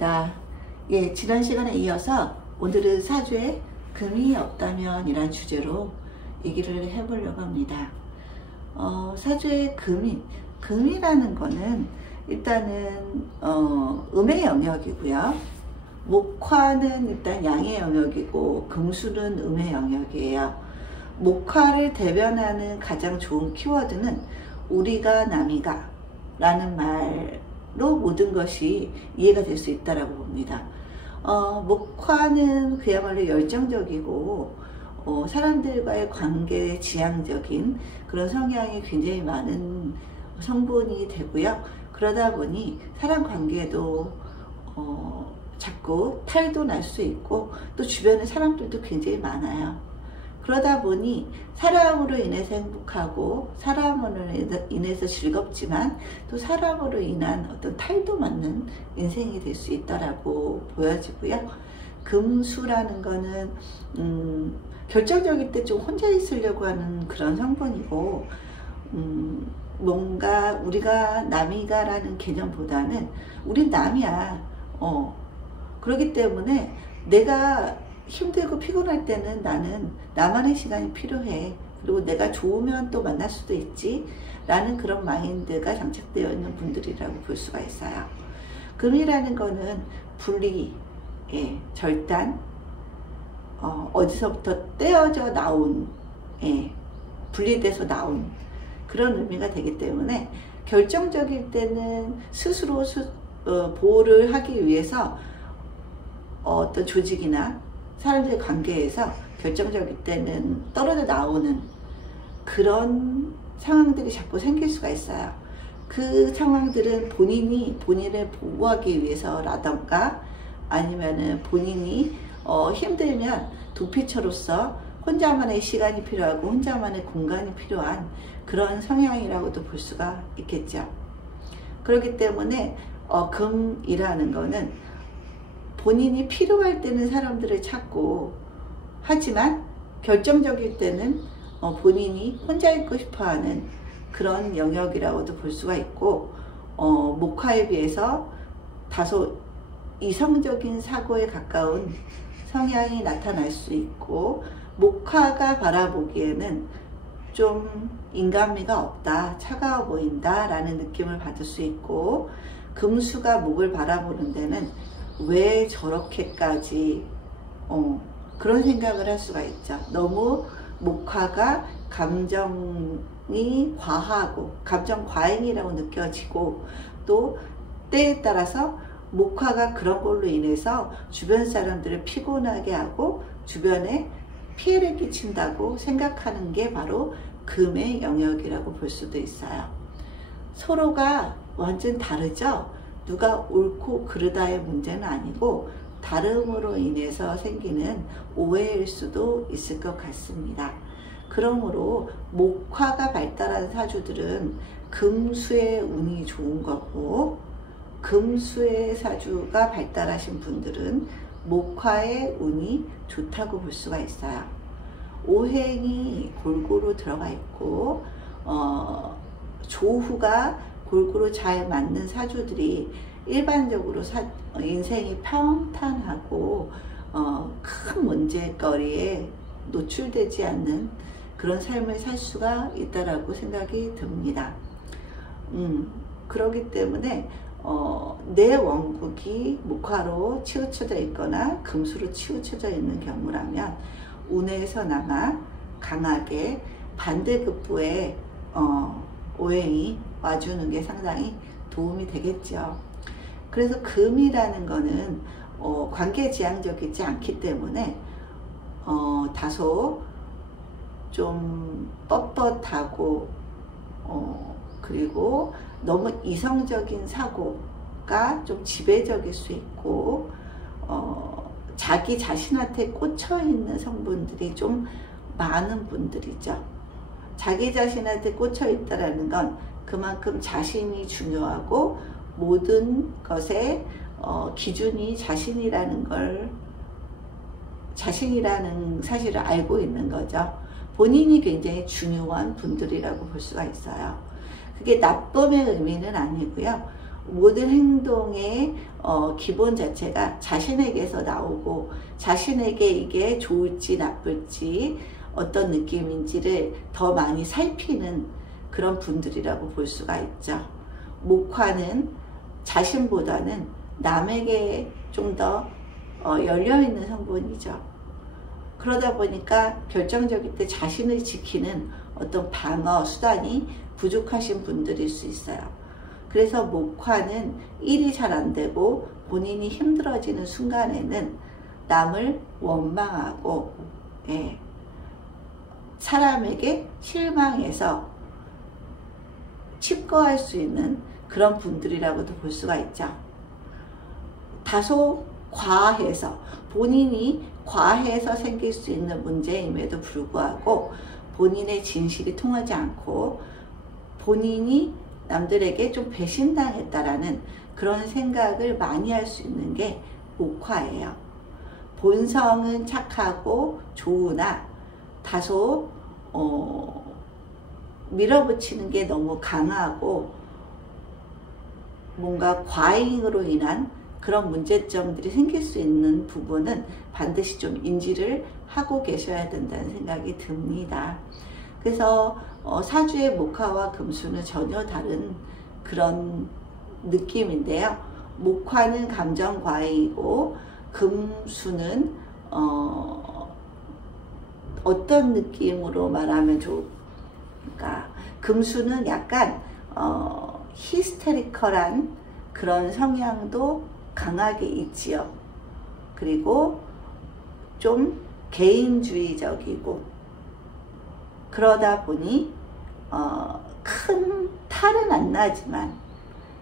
반갑습니다. 예, 지난 시간에 이어서 오늘은 사주에 금이 없다면 이란 주제로 얘기를 해보려고 합니다. 사주에 금이라는 거는 일단은 음의 영역이고요. 목화는 일단 양의 영역이고 금수는 음의 영역이에요. 목화를 대변하는 가장 좋은 키워드는 우리가 남이가 라는 말로 모든 것이 이해가 될 수 있다라고 봅니다. 목화는 그야말로 열정적이고 사람들과의 관계에 지향적인 그런 성향이 굉장히 많은 성분이 되고요. 그러다 보니 사람 관계도 자꾸 탈도 날 수 있고 또 주변에 사람들도 굉장히 많아요. 그러다 보니 사람으로 인해서 행복하고 사람으로 인해서 즐겁지만 또 사람으로 인한 어떤 탈도 맞는 인생이 될 수 있다라고 보여지고요. 금수라는 거는 결정적일 때 좀 혼자 있으려고 하는 그런 성분이고 뭔가 우리가 남이가라는 개념보다는 우린 남이야. 그렇기 때문에 내가 힘들고 피곤할 때는 나는 나만의 시간이 필요해. 그리고 내가 좋으면 또 만날 수도 있지 라는 그런 마인드가 장착되어 있는 분들이라고 볼 수가 있어요. 금이라는 거는 분리, 절단, 어디서부터 떼어져 나온, 분리돼서 나온 그런 의미가 되기 때문에 결정적일 때는 스스로 보호를 하기 위해서 어떤 조직이나 사람들의 관계에서 결정적일 때는 떨어져 나오는 그런 상황들이 자꾸 생길 수가 있어요. 그 상황들은 본인이 본인을 보호하기 위해서라던가 아니면은 본인이 힘들면 도피처로서 혼자만의 시간이 필요하고 혼자만의 공간이 필요한 그런 성향이라고도 볼 수가 있겠죠. 그렇기 때문에 금이라는 거는 본인이 필요할 때는 사람들을 찾고 하지만 결정적일 때는 본인이 혼자 있고 싶어하는 그런 영역이라고도 볼 수가 있고 목화에 비해서 다소 이성적인 사고에 가까운 성향이 나타날 수 있고 목화가 바라보기에는 좀 인간미가 없다, 차가워 보인다 라는 느낌을 받을 수 있고 금수가 목을 바라보는 데는 왜 저렇게까지 그런 생각을 할 수가 있죠. 너무 목화가 감정이 과하고 감정 과잉이라고 느껴지고 또 때에 따라서 목화가 그런 걸로 인해서 주변 사람들을 피곤하게 하고 주변에 피해를 끼친다고 생각하는 게 바로 금의 영역이라고 볼 수도 있어요. 서로가 완전 다르죠. 누가 옳고 그르다의 문제는 아니고 다름으로 인해서 생기는 오해일 수도 있을 것 같습니다. 그러므로 목화가 발달한 사주들은 금수의 운이 좋은 거고 금수의 사주가 발달하신 분들은 목화의 운이 좋다고 볼 수가 있어요. 오행이 골고루 들어가 있고 조후가 골고루 잘 맞는 사주들이 일반적으로 인생이 평탄하고 큰 문제거리에 노출되지 않는 그런 삶을 살 수가 있다라고 생각이 듭니다. 그렇기 때문에 내 원국이 목화로 치우쳐져 있거나 금수로 치우쳐져 있는 경우라면 운에서나마 강하게 반대급부의 오행이 와주는 게 상당히 도움이 되겠죠. 그래서 금이라는 거는 관계지향적이지 않기 때문에 다소 좀 뻣뻣하고 그리고 너무 이성적인 사고가 좀 지배적일 수 있고 자기 자신한테 꽂혀 있는 성분들이 좀 많은 분들이죠. 자기 자신한테 꽂혀 있다라는 건 그만큼 자신이 중요하고 모든 것의 기준이 자신이라는 사실을 알고 있는 거죠. 본인이 굉장히 중요한 분들이라고 볼 수가 있어요. 그게 나쁨의 의미는 아니고요. 모든 행동의 기본 자체가 자신에게서 나오고 자신에게 이게 좋을지 나쁠지 어떤 느낌인지를 더 많이 살피는 그런 분들이라고 볼 수가 있죠. 목화는 자신보다는 남에게 좀 더 열려있는 성분이죠. 그러다 보니까 결정적일 때 자신을 지키는 어떤 방어 수단이 부족하신 분들일 수 있어요. 그래서 목화는 일이 잘 안 되고 본인이 힘들어지는 순간에는 남을 원망하고 사람에게 실망해서 칩거할 수 있는 그런 분들이라고도 볼 수가 있죠. 다소 과해서 본인이 과해서 생길 수 있는 문제임에도 불구하고 본인의 진실이 통하지 않고 본인이 남들에게 좀 배신당했다라는 그런 생각을 많이 할 수 있는 게 목화예요. 본성은 착하고 좋으나 다소 밀어붙이는 게 너무 강하고 뭔가 과잉으로 인한 그런 문제점들이 생길 수 있는 부분은 반드시 좀 인지를 하고 계셔야 된다는 생각이 듭니다. 그래서 사주의 목화와 금수는 전혀 다른 그런 느낌인데요. 목화는 감정 과잉이고 금수는 어떤 느낌으로 말하면 좋을까? 금수는 약간 히스테리컬한 그런 성향도 강하게 있지요. 그리고 좀 개인주의적이고 그러다 보니 큰 탈은 안 나지만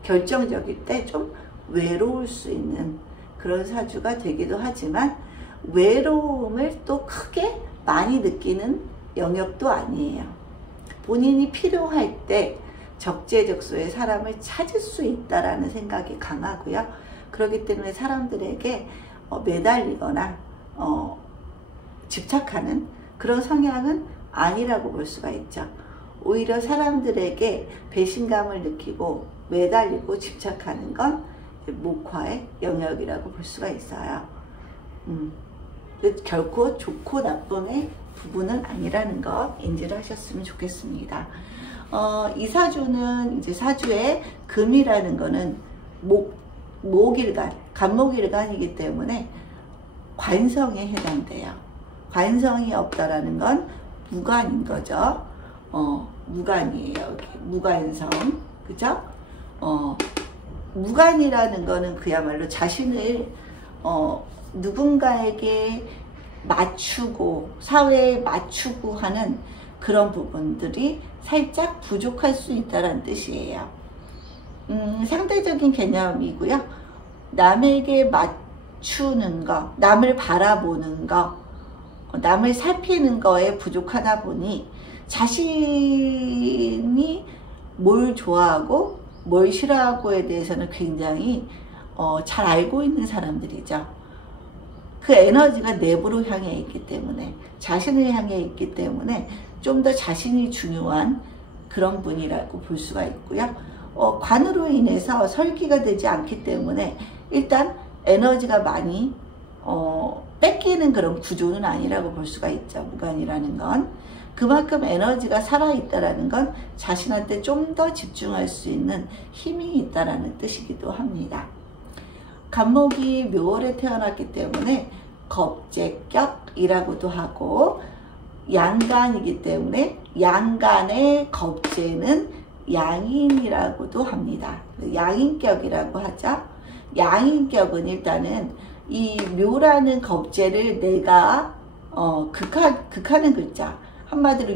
결정적일 때 좀 외로울 수 있는 그런 사주가 되기도 하지만 외로움을 또 크게 많이 느끼는 영역도 아니에요. 본인이 필요할 때 적재적소에 사람을 찾을 수 있다라는 생각이 강하고요. 그렇기 때문에 사람들에게 매달리거나 집착하는 그런 성향은 아니라고 볼 수가 있죠. 오히려 사람들에게 배신감을 느끼고 매달리고 집착하는 건 목화의 영역이라고 볼 수가 있어요. 결코 좋고 나쁨의 부분은 아니라는 거 인지를 하셨으면 좋겠습니다. 이 사주는 이제 사주의 금이라는 거는 목일간, 간목일간이기 때문에 관성에 해당돼요. 관성이 없다라는 건 무관인 거죠. 무관이에요. 여기 무관성, 그죠? 무관이라는 거는 그야말로 자신을 누군가에게 맞추고 사회에 맞추고 하는 그런 부분들이 살짝 부족할 수 있다는 뜻이에요. 상대적인 개념이고요. 남에게 맞추는 거, 남을 바라보는 거, 남을 살피는 거에 부족하다 보니 자신이 뭘 좋아하고 뭘 싫어하고에 대해서는 굉장히 잘 알고 있는 사람들이죠. 그 에너지가 내부로 향해 있기 때문에, 자신을 향해 있기 때문에 좀 더 자신이 중요한 그런 분이라고 볼 수가 있고요. 관으로 인해서 설기가 되지 않기 때문에 일단 에너지가 많이 뺏기는 그런 구조는 아니라고 볼 수가 있죠. 무관이라는 건 그만큼 에너지가 살아있다라는 건 자신한테 좀 더 집중할 수 있는 힘이 있다라는 뜻이기도 합니다. 간목이 묘월에 태어났기 때문에 겁재격이라고도 하고, 양간이기 때문에 양간의 겁재는 양인이라고도 합니다. 양인격이라고 하죠. 양인격은 일단은 이 묘라는 겁재를 내가 극하는 글자, 한마디로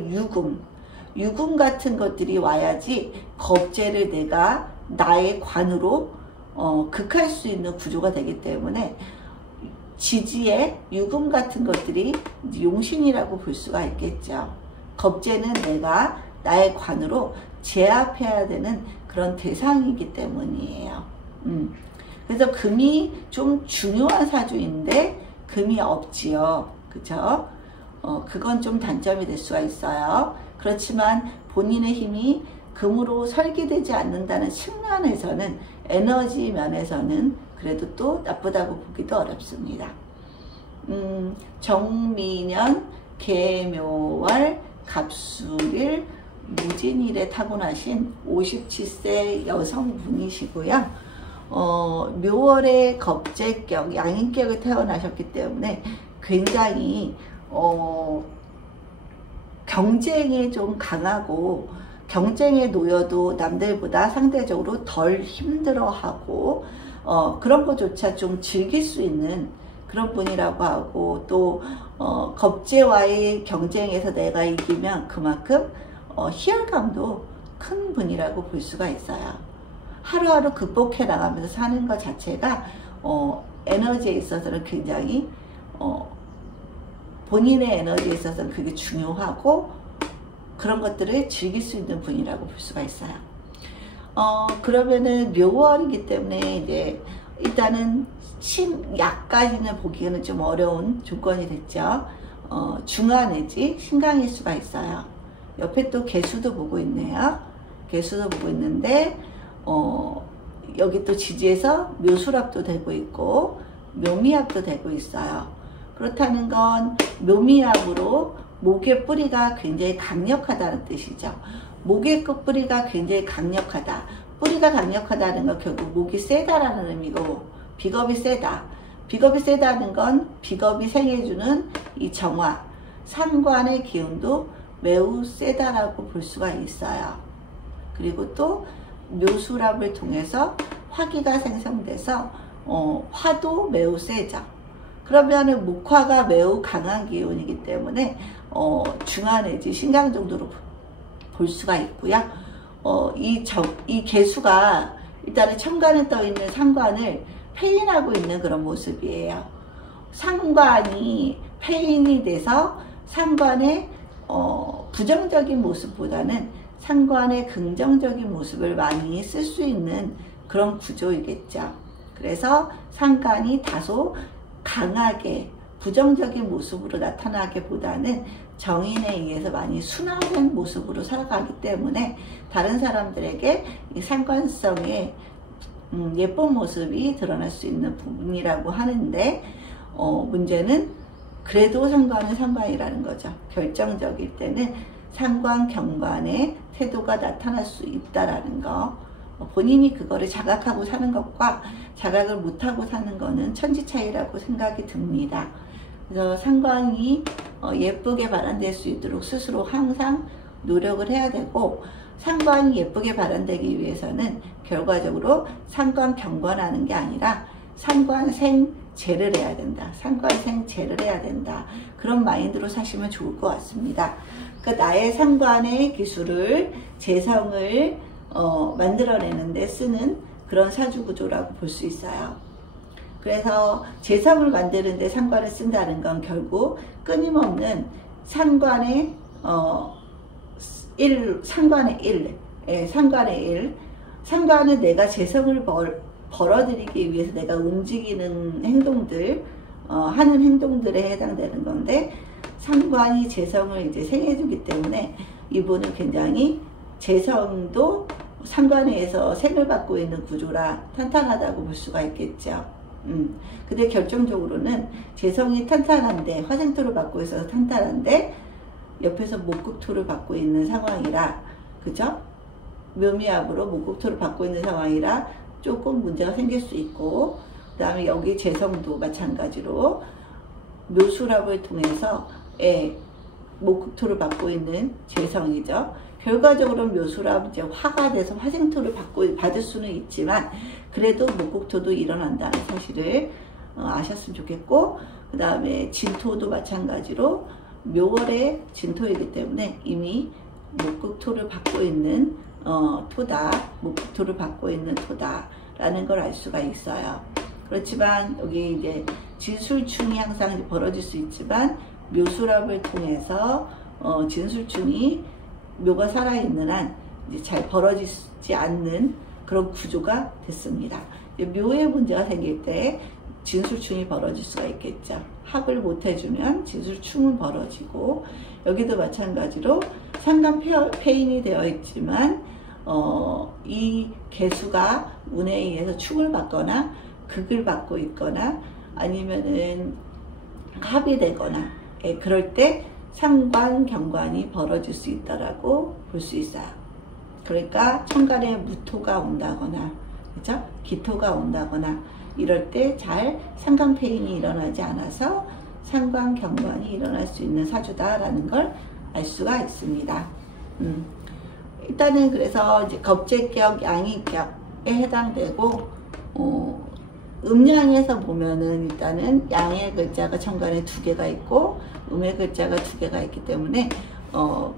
유금 같은 것들이 와야지 겁재를 내가 나의 관으로 극할 수 있는 구조가 되기 때문에 지지에 유금 같은 것들이 용신이라고 볼 수가 있겠죠. 겁재는 내가 나의 관으로 제압해야 되는 그런 대상이기 때문이에요. 그래서 금이 좀 중요한 사주인데 금이 없지요. 그죠? 그건 좀 단점이 될 수가 있어요. 그렇지만 본인의 힘이 금으로 설계되지 않는다는 측면에서는, 에너지 면에서는 그래도 또 나쁘다고 보기도 어렵습니다. 정미년, 계묘월, 갑술일, 무진일에 타고나신 57세 여성분이시고요. 묘월의 겁재격, 양인격에 태어나셨기 때문에 굉장히 경쟁에 좀 강하고, 경쟁에 놓여도 남들보다 상대적으로 덜 힘들어하고 그런 것조차 좀 즐길 수 있는 그런 분이라고 하고, 또 겁재와의 경쟁에서 내가 이기면 그만큼 희열감도 큰 분이라고 볼 수가 있어요. 하루하루 극복해 나가면서 사는 것 자체가 에너지에 있어서는 굉장히 본인의 에너지에 있어서는 그게 중요하고, 그런 것들을 즐길 수 있는 분이라고 볼 수가 있어요. 그러면은 묘월이기 때문에 이제 일단은 신약까지는 보기에는 좀 어려운 조건이 됐죠. 중화 내지 신강일 수가 있어요. 옆에 또 개수도 보고 있네요. 개수도 보고 있는데 여기 또 지지에서 묘수랍도 되고 있고 묘미압도 되고 있어요. 그렇다는 건 묘미압으로 목의 뿌리가 굉장히 강력하다는 뜻이죠. 목의 뿌리가 굉장히 강력하다. 뿌리가 강력하다는 건 결국 목이 세다라는 의미고, 비겁이 세다. 비겁이 세다는 건 비겁이 생해주는 이 정화, 상관의 기운도 매우 세다라고 볼 수가 있어요. 그리고 또 묘수랍을 통해서 화기가 생성돼서 화도 매우 세죠. 그러면은 목화가 매우 강한 기운이기 때문에 중화 내지 신강 정도로 볼 수가 있고요. 이 개수가 일단은 천간에 떠 있는 상관을 폐인하고 있는 그런 모습이에요. 상관이 폐인이 돼서 상관의 부정적인 모습보다는 상관의 긍정적인 모습을 많이 쓸 수 있는 그런 구조이겠죠. 그래서 상관이 다소 강하게 부정적인 모습으로 나타나기보다는 정인에 의해서 많이 순화된 모습으로 살아가기 때문에 다른 사람들에게 이 상관성의 예쁜 모습이 드러날 수 있는 부분이라고 하는데, 문제는 그래도 상관은 상관이라는 거죠. 결정적일 때는 상관 경관의 태도가 나타날 수 있다라는 거, 본인이 그거를 자각하고 사는 것과 자각을 못하고 사는 거는 천지 차이라고 생각이 듭니다. 그래서 상관이 예쁘게 발현될 수 있도록 스스로 항상 노력을 해야 되고, 상관이 예쁘게 발현되기 위해서는 결과적으로 상관 경관하는 게 아니라 상관생재를 해야 된다. 상관생재를 해야 된다. 그런 마인드로 사시면 좋을 것 같습니다. 그러니까 나의 상관의 기술을, 재성을 만들어내는데 쓰는 그런 사주구조라고 볼 수 있어요. 그래서 재성을 만드는데 상관을 쓴다는 건 결국 끊임없는 상관의 상관의 일. 상관은 내가 재성을 벌어들이기 위해서 내가 움직이는 행동들, 하는 행동들에 해당되는 건데, 상관이 재성을 이제 생해주기 때문에 이분은 굉장히 재성도 상관에 의해서 생을 받고 있는 구조라 탄탄하다고 볼 수가 있겠죠. 근데 결정적으로는 재성이 탄탄한데, 화생토를 받고 있어서 탄탄한데 옆에서 목극토를 받고 있는 상황이라, 그죠? 묘미압으로 목극토를 받고 있는 상황이라 조금 문제가 생길 수 있고, 그 다음에 여기 재성도 마찬가지로 묘수랍을 통해서 목극토를 받고 있는 재성이죠. 결과적으로 묘수랍 이제 화가 돼서 화생토를 받을 수는 있지만 그래도 목극토도 일어난다는 사실을 아셨으면 좋겠고, 그 다음에 진토도 마찬가지로 묘월의 진토이기 때문에 이미 목극토를 받고 있는 토다, 목극토를 받고 있는 토다라는 걸 알 수가 있어요. 그렇지만 여기 이제 진술충이 항상 이제 벌어질 수 있지만 묘수랍을 통해서 진술충이 묘가 살아있는 한 이제 잘 벌어지지 않는 그런 구조가 됐습니다. 묘에 문제가 생길 때 진술충이 벌어질 수가 있겠죠. 합을 못 해주면 진술충은 벌어지고, 여기도 마찬가지로 상관 폐인이 되어 있지만 이 개수가 운에 의해서 축을 받거나 극을 받고 있거나 아니면은 합이 되거나 그럴 때 상관 경관이 벌어질 수 있다라고 볼 수 있어요. 그러니까 천간에 무토가 온다거나 그죠? 기토가 온다거나 이럴 때 잘 상관폐인이 일어나지 않아서 상관 경관이 일어날 수 있는 사주다라는 걸 알 수가 있습니다. 일단은 그래서 이제 겁재격, 양이격에 해당되고 음양에서 보면은 일단은 양의 글자가 천간에 2개가 있고 음의 글자가 2개가 있기 때문에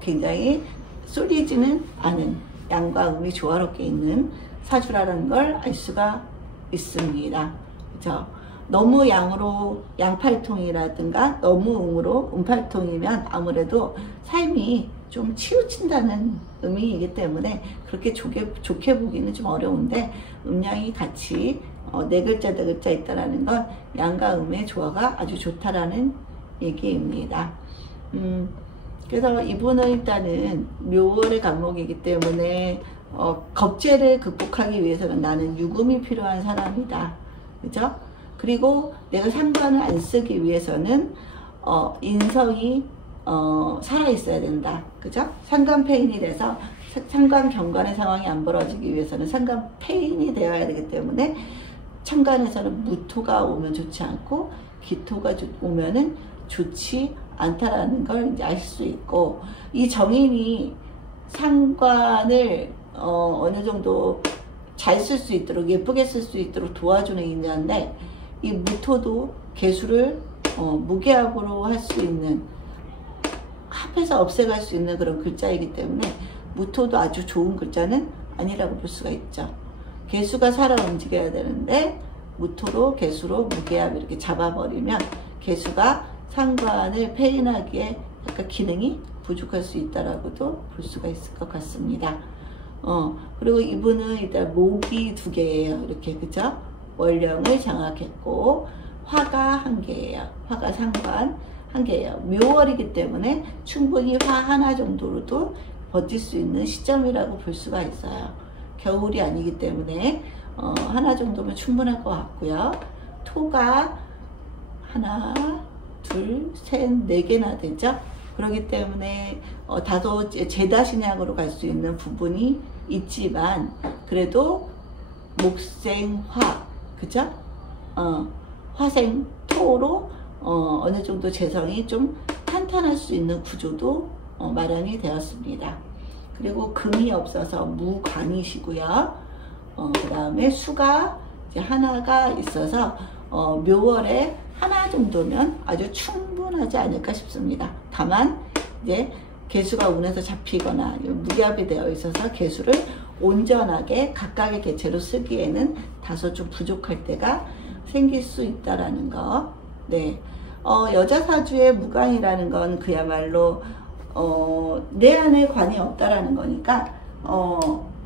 굉장히 쏠리지는 않은 양과 음이 조화롭게 있는 사주라는 걸 알 수가 있습니다. 그죠? 너무 양으로 양팔통이라든가 너무 음으로 음팔통이면 아무래도 삶이 좀 치우친다는 의미이기 때문에 그렇게 좋게 보기는 좀 어려운데 음양이 같이 네 글자 있다라는 건 양과 음의 조화가 아주 좋다라는 얘기입니다. 그래서 이분은 일단은 묘월의 간목이기 때문에 겁재를 극복하기 위해서는 나는 유금이 필요한 사람이다. 그죠? 그리고 내가 상관을 안 쓰기 위해서는 인성이 살아 있어야 된다. 그죠? 상관폐인이 돼서 상관 경관의 상황이 안 벌어지기 위해서는 상관폐인이 되어야 되기 때문에 천간에서는 무토가 오면 좋지 않고 기토가 오면은 좋지 않다라는 걸 이제 알 수 있고, 이 정인이 상관을 어느 정도 잘 쓸 수 있도록 예쁘게 쓸 수 있도록 도와주는 인자인데, 이 무토도 개수를 무게합으로 할 수 있는, 합해서 없애갈 수 있는 그런 글자이기 때문에 무토도 아주 좋은 글자는 아니라고 볼 수가 있죠. 개수가 살아 움직여야 되는데 무토로 개수로 무게합 이렇게 잡아버리면 개수가 상관을 폐인하기에 약간 기능이 부족할 수 있다라고도 볼 수가 있을 것 같습니다. 그리고 이분은 일단 목이 2개예요. 이렇게, 그죠? 월령을 장악했고 화가 1개예요. 화가 상관 1개예요. 묘월이기 때문에 충분히 화 하나 정도로도 버틸 수 있는 시점이라고 볼 수가 있어요. 겨울이 아니기 때문에 하나 정도면 충분할 것 같고요. 토가 하나, 둘, 셋, 4개나 되죠. 그렇기 때문에 다소 제다신약으로 갈 수 있는 부분이 있지만 그래도 목생화, 그죠? 화생토로 어느 정도 재성이 좀 탄탄할 수 있는 구조도 마련이 되었습니다. 그리고 금이 없어서 무관이시고요. 그 다음에 수가 이제 하나가 있어서 묘월에 하나 정도면 아주 충분하지 않을까 싶습니다. 다만 이제 개수가 운에서 잡히거나 무기합이 되어 있어서 개수를 온전하게 각각의 개체로 쓰기에는 다소 좀 부족할 때가 생길 수 있다라는 거. 네. 여자 사주의 무관이라는 건 그야말로 내 안에 관이 없다라는 거니까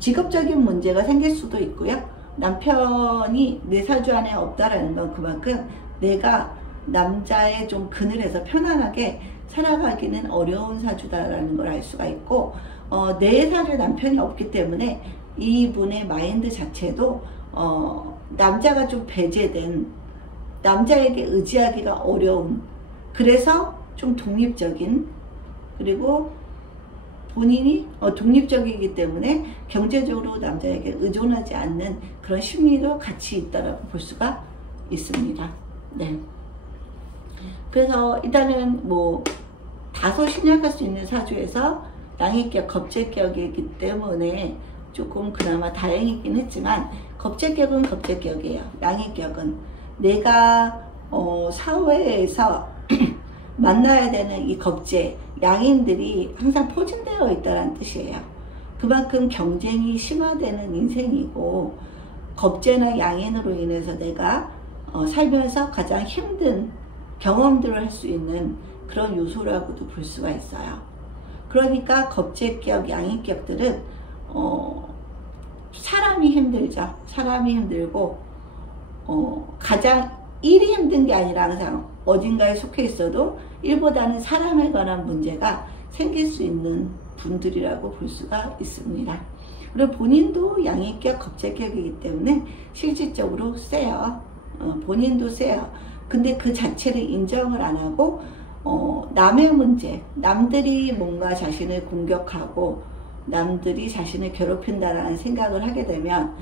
직업적인 문제가 생길 수도 있고요. 남편이 내 사주 안에 없다라는 건 그만큼 내가 남자의 좀 그늘에서 편안하게 살아가기는 어려운 사주다라는 걸 알 수가 있고, 내 사주에 남편이 없기 때문에 이분의 마인드 자체도 남자가 좀 배제된, 남자에게 의지하기가 어려운, 그래서 좀 독립적인, 그리고 본인이 독립적이기 때문에 경제적으로 남자에게 의존하지 않는 그런 심리도 같이 있다라고 볼 수가 있습니다. 네. 그래서 일단은 뭐 다소 신약할 수 있는 사주에서 양익격, 겁재격이기 때문에 조금 그나마 다행이긴 했지만, 겁재격은 겁재격이에요. 양익격은 내가 사회에서 만나야 되는 이 겁재, 양인들이 항상 포진되어 있다는 뜻이에요. 그만큼 경쟁이 심화되는 인생이고, 겁재나 양인으로 인해서 내가 살면서 가장 힘든 경험들을 할 수 있는 그런 요소라고도 볼 수가 있어요. 그러니까 겁재격, 양인격들은 사람이 힘들죠. 사람이 힘들고 가장 일이 힘든 게 아니라 항상 어딘가에 속해 있어도 일보다는 사람에 관한 문제가 생길 수 있는 분들이라고 볼 수가 있습니다. 그리고 본인도 양인격, 겁재격이기 때문에 실질적으로 세요. 본인도 세요. 근데 그 자체를 인정을 안 하고 남의 문제, 남들이 뭔가 자신을 공격하고 남들이 자신을 괴롭힌다라는 생각을 하게 되면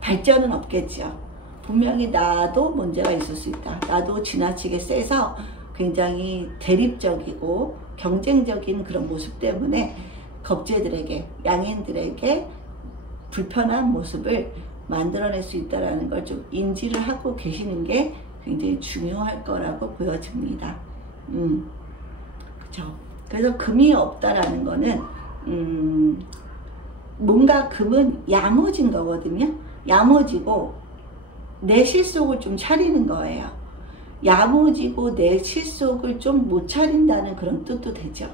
발전은 없겠죠. 분명히 나도 문제가 있을 수 있다. 나도 지나치게 세서 굉장히 대립적이고 경쟁적인 그런 모습 때문에 겁재들에게, 양인들에게 불편한 모습을 만들어낼 수 있다는 걸 좀 인지를 하고 계시는 게 굉장히 중요할 거라고 보여집니다. 그쵸. 그래서 금이 없다라는 거는, 뭔가 금은 야무진 거거든요. 야무지고 내 실속을 좀 차리는 거예요. 야무지고 내 실속을 좀 못 차린다는 그런 뜻도 되죠.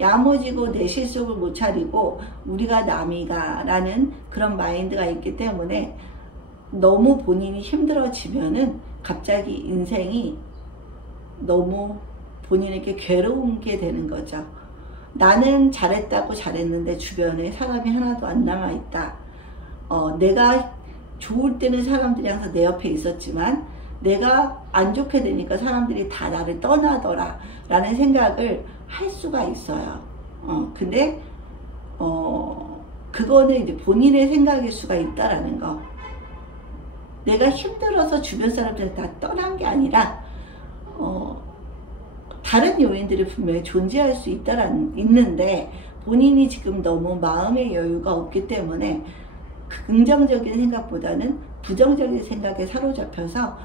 야무지고 내 실속을 못 차리고 우리가 남이가 라는 그런 마인드가 있기 때문에 너무 본인이 힘들어지면은 갑자기 인생이 너무 본인에게 괴로운 게 되는 거죠. 나는 잘했다고 잘했는데 주변에 사람이 하나도 안 남아있다. 내가 좋을 때는 사람들이 항상 내 옆에 있었지만 내가 안 좋게 되니까 사람들이 다 나를 떠나더라 라는 생각을 할 수가 있어요. 근데 그거는 이제 본인의 생각일 수가 있다라는 거. 내가 힘들어서 주변 사람들이 다 떠난 게 아니라 다른 요인들이 분명히 존재할 수 있는데 본인이 지금 너무 마음의 여유가 없기 때문에 긍정적인 생각보다는 부정적인 생각에 사로잡혀서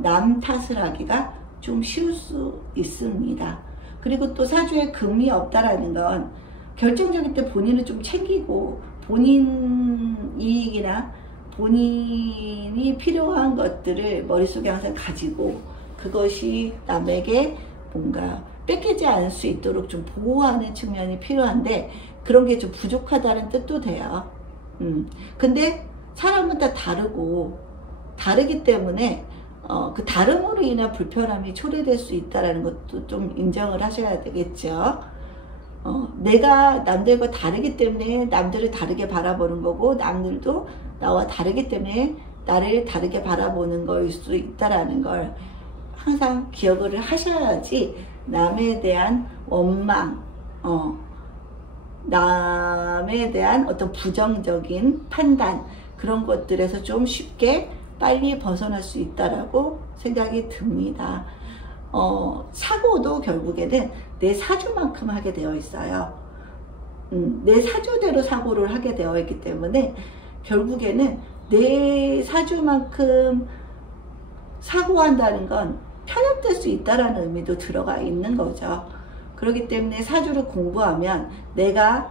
남 탓을 하기가 좀 쉬울 수 있습니다. 그리고 또 사주에 금이 없다라는 건 결정적일 때 본인을 좀 챙기고 본인 이익이나 본인이 필요한 것들을 머릿속에 항상 가지고 그것이 남에게 뭔가 뺏기지 않을 수 있도록 좀 보호하는 측면이 필요한데 그런 게 좀 부족하다는 뜻도 돼요. 근데 사람은 다 다르고 다르기 때문에 그 다름으로 인한 불편함이 초래될 수 있다는 것도 좀 인정을 하셔야 되겠죠. 내가 남들과 다르기 때문에 남들을 다르게 바라보는 거고 남들도 나와 다르기 때문에 나를 다르게 바라보는 거일 수 있다는 걸 항상 기억을 하셔야지 남에 대한 원망, 남에 대한 어떤 부정적인 판단 그런 것들에서 좀 쉽게 빨리 벗어날 수 있다라고 생각이 듭니다. 사고도 결국에는 내 사주만큼 하게 되어 있어요. 내 사주대로 사고를 하게 되어 있기 때문에 결국에는 내 사주만큼 사고한다는 건 편협될 수 있다라는 의미도 들어가 있는 거죠. 그렇기 때문에 사주를 공부하면 내가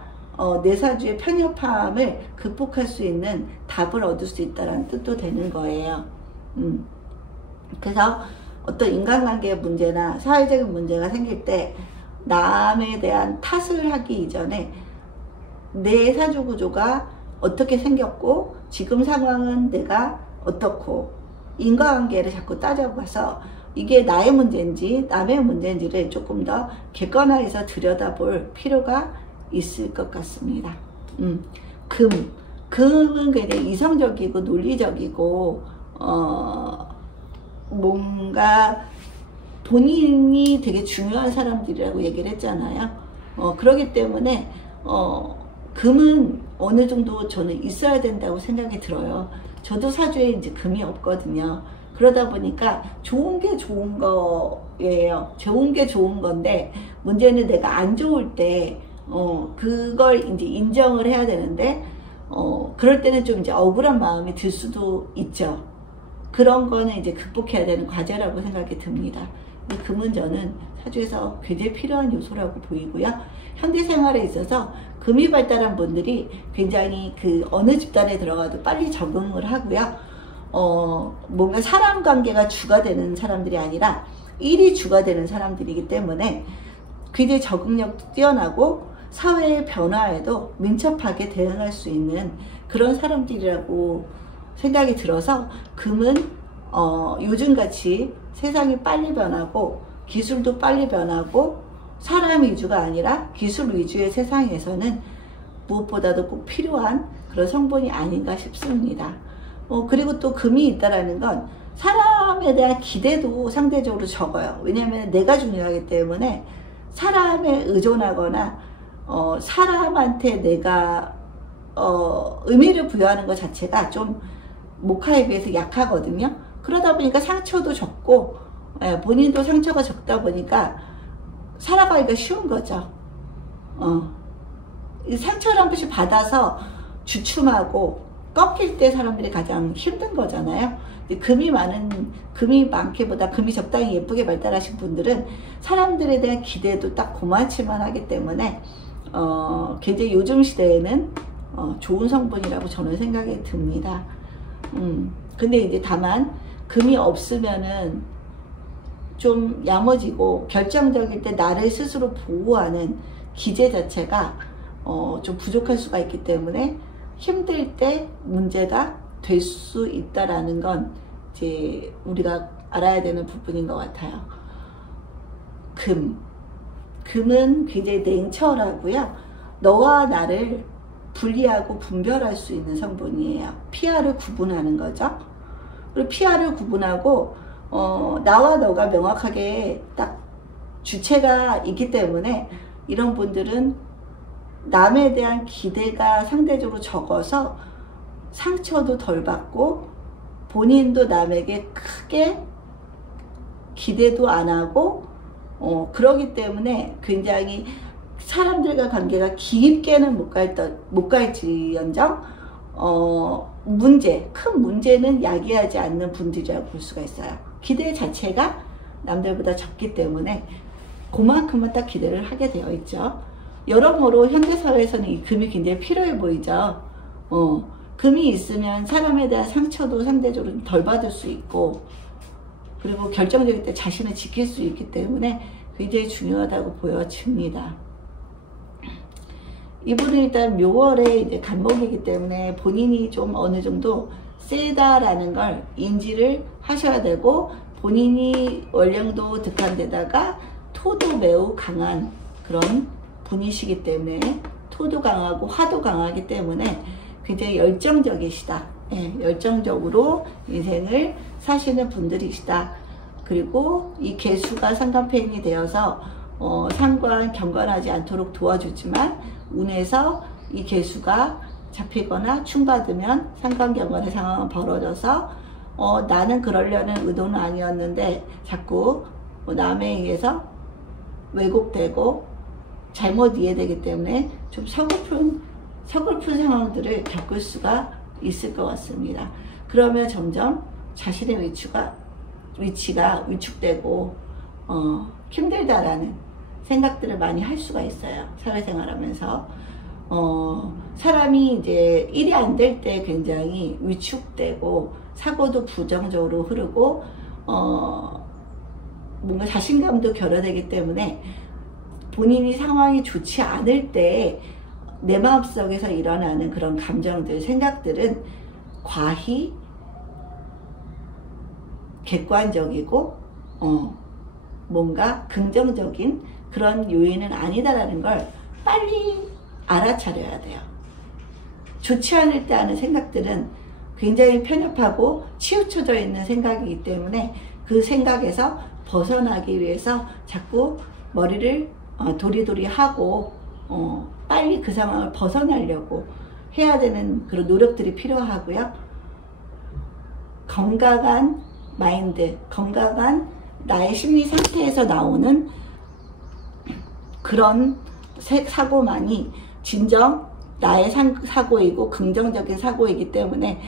내 사주의 편협함을 극복할 수 있는 답을 얻을 수 있다는 뜻도 되는 거예요. 그래서 어떤 인간관계의 문제나 사회적인 문제가 생길 때 남에 대한 탓을 하기 이전에 내 사주 구조가 어떻게 생겼고 지금 상황은 내가 어떻고 인과관계를 자꾸 따져봐서 이게 나의 문제인지 남의 문제인지를 조금 더 객관화해서 들여다볼 필요가 있을 것 같습니다. 금은 굉장히 이성적이고 논리적이고 뭔가 본인이 되게 중요한 사람들이라고 얘기를 했잖아요. 그렇기 때문에 금은 어느 정도 저는 있어야 된다고 생각이 들어요. 저도 사주에 이제 금이 없거든요. 그러다 보니까 좋은 게 좋은 거예요. 좋은 게 좋은 건데 문제는 내가 안 좋을 때 그걸 이제 인정을 해야 되는데 그럴 때는 좀 이제 억울한 마음이 들 수도 있죠. 그런 거는 이제 극복해야 되는 과제라고 생각이 듭니다. 금은 저는 사주에서 굉장히 필요한 요소라고 보이고요. 현대 생활에 있어서 금이 발달한 분들이 굉장히 그 어느 집단에 들어가도 빨리 적응을 하고요. 뭔가 사람 관계가 주가 되는 사람들이 아니라 일이 주가 되는 사람들이기 때문에 굉장히 적응력도 뛰어나고 사회의 변화에도 민첩하게 대응할 수 있는 그런 사람들이라고 생각이 들어서 금은 요즘같이 세상이 빨리 변하고 기술도 빨리 변하고 사람 위주가 아니라 기술 위주의 세상에서는 무엇보다도 꼭 필요한 그런 성분이 아닌가 싶습니다. 그리고 또 금이 있다라는 건 사람에 대한 기대도 상대적으로 적어요. 왜냐하면 내가 중요하기 때문에 사람에 의존하거나 사람한테 내가 의미를 부여하는 것 자체가 좀 목화에 비해서 약하거든요. 그러다 보니까 상처도 적고 본인도 상처가 적다 보니까 살아가기가 쉬운 거죠. 이 상처를 한 번씩 받아서 주춤하고 꺾일 때 사람들이 가장 힘든 거잖아요. 금이 많기보다 금이 적당히 예쁘게 발달하신 분들은 사람들에 대한 기대도 딱 고만치만 하기 때문에 굉장히 요즘 시대에는 좋은 성분이라고 저는 생각이 듭니다. 근데 이제 다만 금이 없으면은 좀 야머지고 결정적일 때 나를 스스로 보호하는 기제 자체가 좀 부족할 수가 있기 때문에 힘들 때 문제가 될 수 있다라는 건 이제 우리가 알아야 되는 부분인 것 같아요. 금은 굉장히 냉철하고요. 너와 나를 분리하고 분별할 수 있는 성분이에요. pR을 구분하는 거죠. 그리고 pR을 구분하고 나와 너가 명확하게 딱 주체가 있기 때문에 이런 분들은 남에 대한 기대가 상대적으로 적어서 상처도 덜 받고 본인도 남에게 크게 기대도 안 하고 그러기 때문에 굉장히 사람들과 관계가 깊게는 못 갈지언정 큰 문제는 야기하지 않는 분들이라고 볼 수가 있어요. 기대 자체가 남들보다 적기 때문에 그만큼만 딱 기대를 하게 되어 있죠. 여러모로 현대사회에서는 이 금이 굉장히 필요해 보이죠. 금이 있으면 사람에 대한 상처도 상대적으로 덜 받을 수 있고, 그리고 결정적일 때 자신을 지킬 수 있기 때문에 굉장히 중요하다고 보여집니다. 이분은 일단 묘월에 이제 간목이기 때문에 본인이 좀 어느 정도 세다라는 걸 인지를 하셔야 되고, 본인이 월령도 득한 데다가 토도 매우 강한 그런 분이시기 때문에, 토도 강하고 화도 강하기 때문에 굉장히 열정적이시다. 열정적으로 인생을 사시는 분들이시다. 그리고 이 개수가 상관폐인이 되어서 상관 경건하지 않도록 도와주지만, 운에서 이 개수가 잡히거나 충받으면 상관경건의 상황은 벌어져서 나는 그러려는 의도는 아니었는데 자꾸 남에 의해서 왜곡되고 잘못 이해되기 때문에 좀 서글픈 상황들을 겪을 수가 있을 것 같습니다. 그러면 점점 자신의 위치가 위축되고 힘들다라는 생각들을 많이 할 수가 있어요. 사회생활하면서 사람이 이제 일이 안 될 때 굉장히 위축되고 사고도 부정적으로 흐르고 뭔가 자신감도 결여되기 때문에 본인이 상황이 좋지 않을 때 내 마음속에서 일어나는 그런 감정들, 생각들은 과히 객관적이고 뭔가 긍정적인 그런 요인은 아니다라는 걸 빨리 알아차려야 돼요. 좋지 않을 때 하는 생각들은 굉장히 편협하고 치우쳐져 있는 생각이기 때문에 그 생각에서 벗어나기 위해서 자꾸 머리를 도리도리 하고 빨리 그 상황을 벗어나려고 해야 되는 그런 노력들이 필요하고요. 건강한 마인드, 건강한 나의 심리 상태에서 나오는 그런 사고만이 진정 나의 사고이고 긍정적인 사고이기 때문에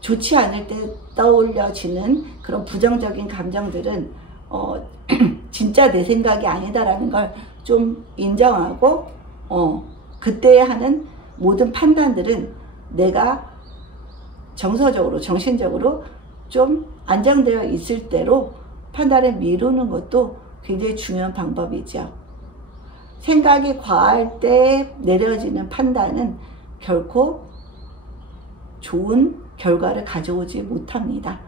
좋지 않을 때 떠올려지는 그런 부정적인 감정들은 진짜 내 생각이 아니다라는 걸 좀 인정하고 그때 하는 모든 판단들은 내가 정서적으로 정신적으로 좀 안정되어 있을 때로 판단을 미루는 것도 굉장히 중요한 방법이죠. 생각이 과할 때 내려지는 판단은 결코 좋은 결과를 가져오지 못합니다.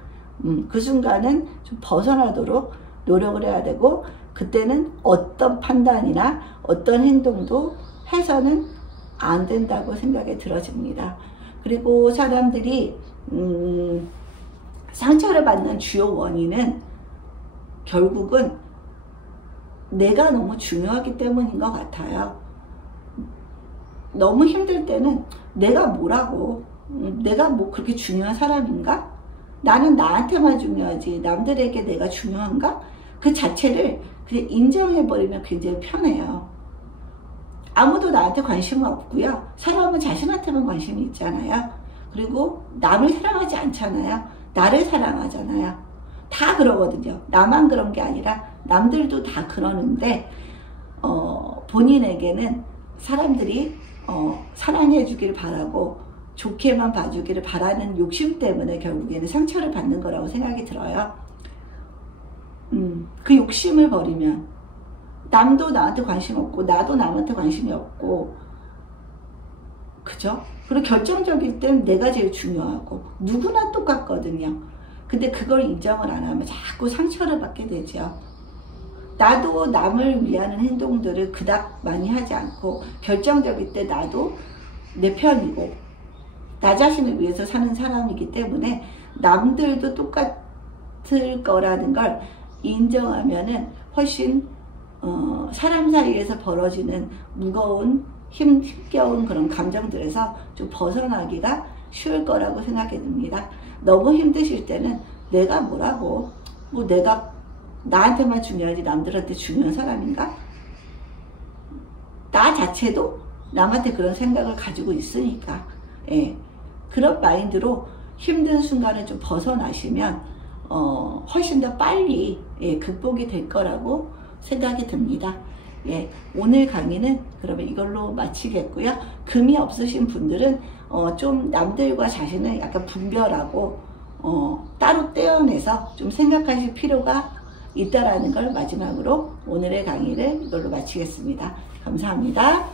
그 순간은 좀 벗어나도록 노력을 해야 되고, 그때는 어떤 판단이나 어떤 행동도 해서는 안 된다고 생각이 들어집니다. 그리고 사람들이 상처를 받는 주요 원인은 결국은 내가 너무 중요하기 때문인 것 같아요. 너무 힘들 때는 내가 뭐라고, 내가 뭐 그렇게 중요한 사람인가? 나는 나한테만 중요하지 남들에게 내가 중요한가? 그 자체를 그냥 인정해버리면 굉장히 편해요. 아무도 나한테 관심은 없고요. 사람은 자신한테만 관심이 있잖아요. 그리고 남을 사랑하지 않잖아요. 나를 사랑하잖아요. 다 그러거든요. 나만 그런 게 아니라 남들도 다 그러는데 본인에게는 사람들이 사랑해 주기를 바라고 좋게만 봐주기를 바라는 욕심 때문에 결국에는 상처를 받는 거라고 생각이 들어요. 그 욕심을 버리면 남도 나한테 관심 없고 나도 남한테 관심이 없고, 그죠? 그리고 결정적일 땐 내가 제일 중요하고 누구나 똑같거든요. 근데 그걸 인정을 안 하면 자꾸 상처를 받게 되죠. 나도 남을 위하는 행동들을 그닥 많이 하지 않고 결정적일 때 나도 내 편이고 나 자신을 위해서 사는 사람이기 때문에 남들도 똑같을 거라는 걸 인정하면은 훨씬 사람 사이에서 벌어지는 무거운 힘겨운 그런 감정들에서 좀 벗어나기가 쉬울 거라고 생각이 듭니다. 너무 힘드실 때는 내가 뭐라고, 뭐 내가 나한테만 중요하지 남들한테 중요한 사람인가? 나 자체도 남한테 그런 생각을 가지고 있으니까, 예. 그런 마인드로 힘든 순간을 좀 벗어나시면 훨씬 더 빨리 극복이 될 거라고 생각이 듭니다. 예, 오늘 강의는 그러면 이걸로 마치겠고요. 금이 없으신 분들은 좀 남들과 자신을 약간 분별하고 따로 떼어내서 좀 생각하실 필요가 있다라는 걸 마지막으로 오늘의 강의를 이걸로 마치겠습니다. 감사합니다.